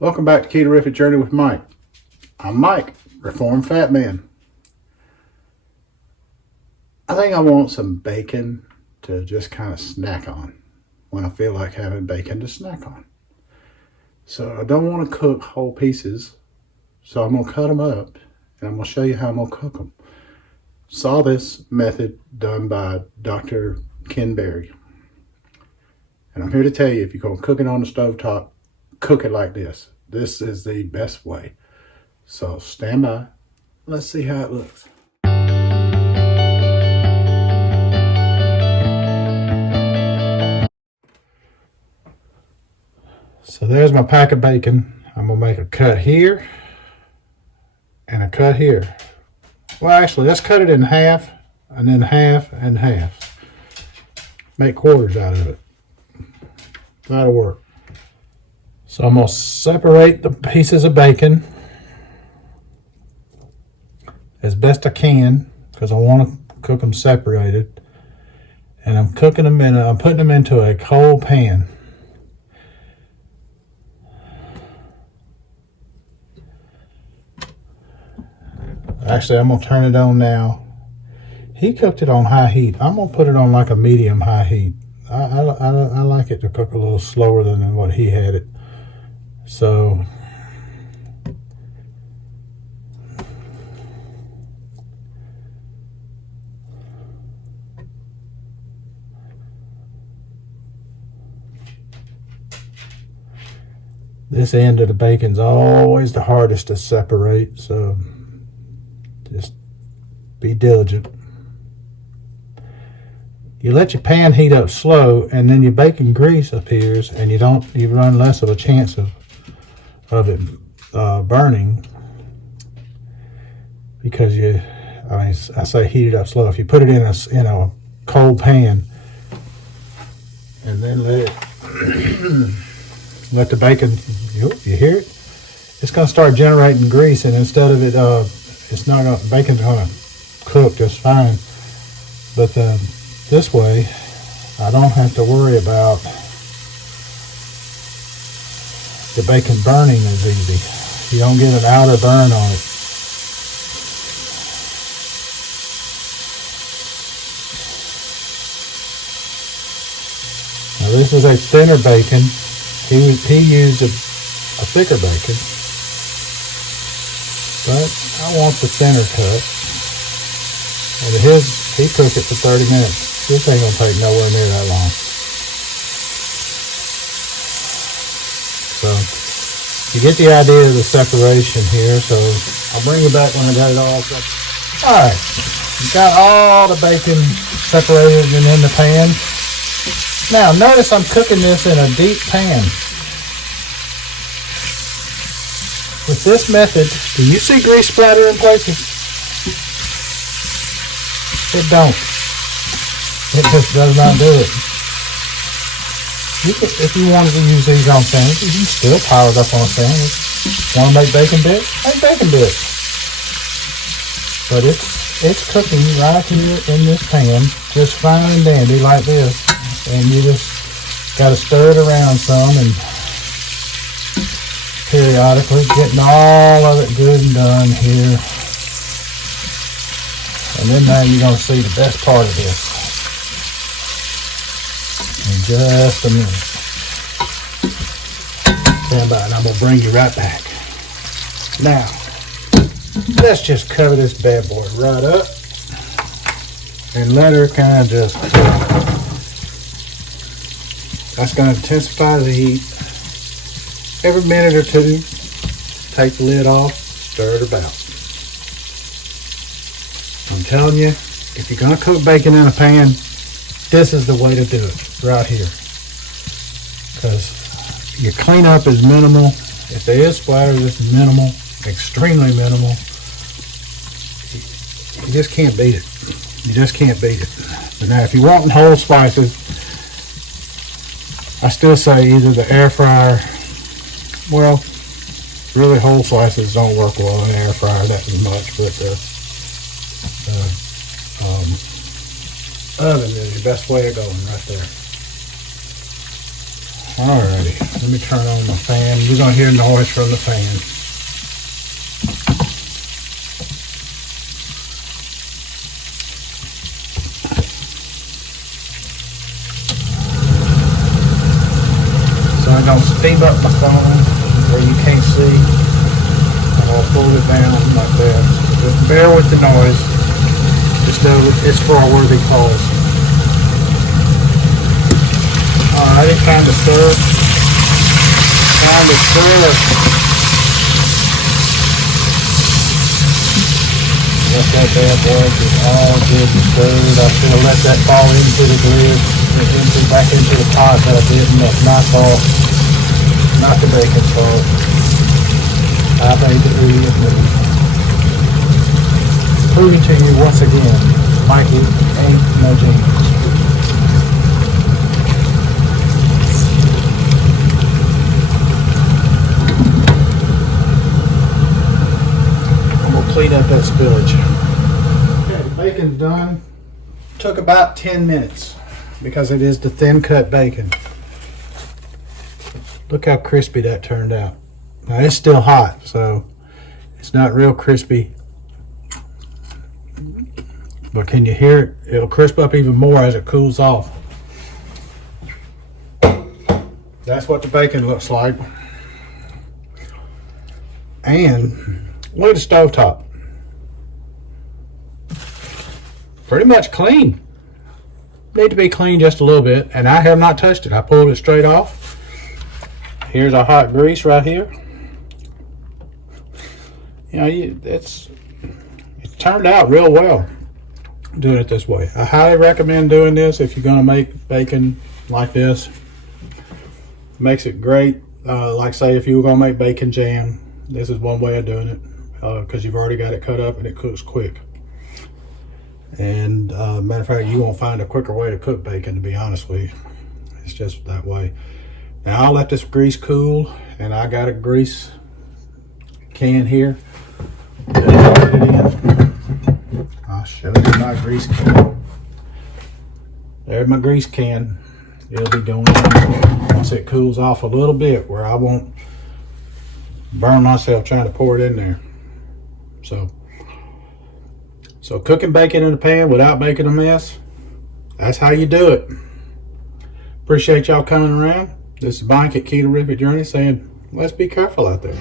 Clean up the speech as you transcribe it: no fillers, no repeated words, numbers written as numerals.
Welcome back to Ketorific Journey with Mike. I'm Mike, Reformed Fat Man. I think I want some bacon to just kind of snack on when I feel like having bacon to snack on. So I don't want to cook whole pieces, so I'm going to cut them up and I'm going to show you how I'm going to cook them. Saw this method done by Dr. Ken Berry. And I'm here to tell you, if you're going to cook it on the stovetop, cook it like this. This is the best way. So stand by. Let's see how it looks. So there's my pack of bacon. I'm going to make a cut here and a cut here. Well, actually, let's cut it in half and then half and half. Make quarters out of it. That'll work. So I'm going to separate the pieces of bacon as best I can because I want to cook them separated. And I'm cooking them I'm putting them into a cold pan. Actually, I'm going to turn it on now. He cooked it on high heat. I'm going to put it on like a medium high heat. I like it to cook a little slower than what he had it. So this end of the bacon's always the hardest to separate, so just be diligent. You let your pan heat up slow, and then your bacon grease appears, and you run less of a chance of it burning, because I say heat it up slow. If you put it in a cold pan and then let the bacon, you hear it? It's going to start generating grease, and instead of it, bacon's going to cook just fine. But this way, I don't have to worry about the bacon burning as easy. You don't get an outer burn on it. Now this is a thinner bacon. He used a thicker bacon, but I want the thinner cut. And he cooked it for 30 minutes. This ain't gonna take nowhere near that long. So you get the idea of the separation here. So I'll bring you back when I got it all separated. All right, you got all the bacon separated and in the pan. Now notice I'm cooking this in a deep pan. With this method, do you see grease splatter in places? It don't. It just does not do it. If you wanted to use these on sandwiches, you can still pile it up on a sandwich. Want to make bacon bits? Make bacon bits. But it's cooking right here in this pan, just fine and dandy like this. And you just got to stir it around some and periodically, getting all of it good and done here. And then now you're going to see the best part of this in just a minute. Stand by and I'm going to bring you right back. Now, let's just cover this bad boy right up and let her kind of just cook. That's going to intensify the heat. Every minute or two, take the lid off, stir it about. I'm telling you, if you're going to cook bacon in a pan, this is the way to do it, right here. Because your cleanup is minimal. If there is splatter, this is minimal, extremely minimal. You just can't beat it. You just can't beat it. But now, if you're wanting whole spices, I still say either the air fryer, well, really whole slices don't work well in the air fryer that much, but oven is the best way of going right there. Alrighty, let me turn on my fan. You're gonna hear noise from the fan. So I'm gonna steam up my phone where you can't see. I'm gonna pull it down like that. Just bear with the noise. Just know it's for a worthy cause. Alright, time to serve. Time to serve. Let that bad boy get all good and stirred. I should have let that fall into the lid, back into the pot, but I didn't. That's my fault. Not the bacon fault. I made the idiot move. Proving to you once again, Mikey ain't no genius. Clean up that spillage. Okay, the bacon's done. Took about 10 minutes because it is the thin cut bacon. Look how crispy that turned out. Now it's still hot, so it's not real crispy. But can you hear it? It'll crisp up even more as it cools off. That's what the bacon looks like. And look at the stovetop. Pretty much clean. Need to be cleaned just a little bit, and I have not touched it. I pulled it straight off. Here's our hot grease right here. You know, it's turned out real well doing it this way. I highly recommend doing this if you're going to make bacon like this. Makes it great. Like say if you were going to make bacon jam, this is one way of doing it. Because you've already got it cut up and it cooks quick. And matter of fact, you won't find a quicker way to cook bacon, to be honest with you. It's just that way. Now I'll let this grease cool, and I got a grease can here. I'll show you my grease can. There's my grease can. It'll be going on once it cools off a little bit, where I won't burn myself trying to pour it in there. So cooking bacon in the pan without making a mess, that's how you do it. Appreciate y'all coming around. This is Mike at Keto Journey saying, let's be careful out there.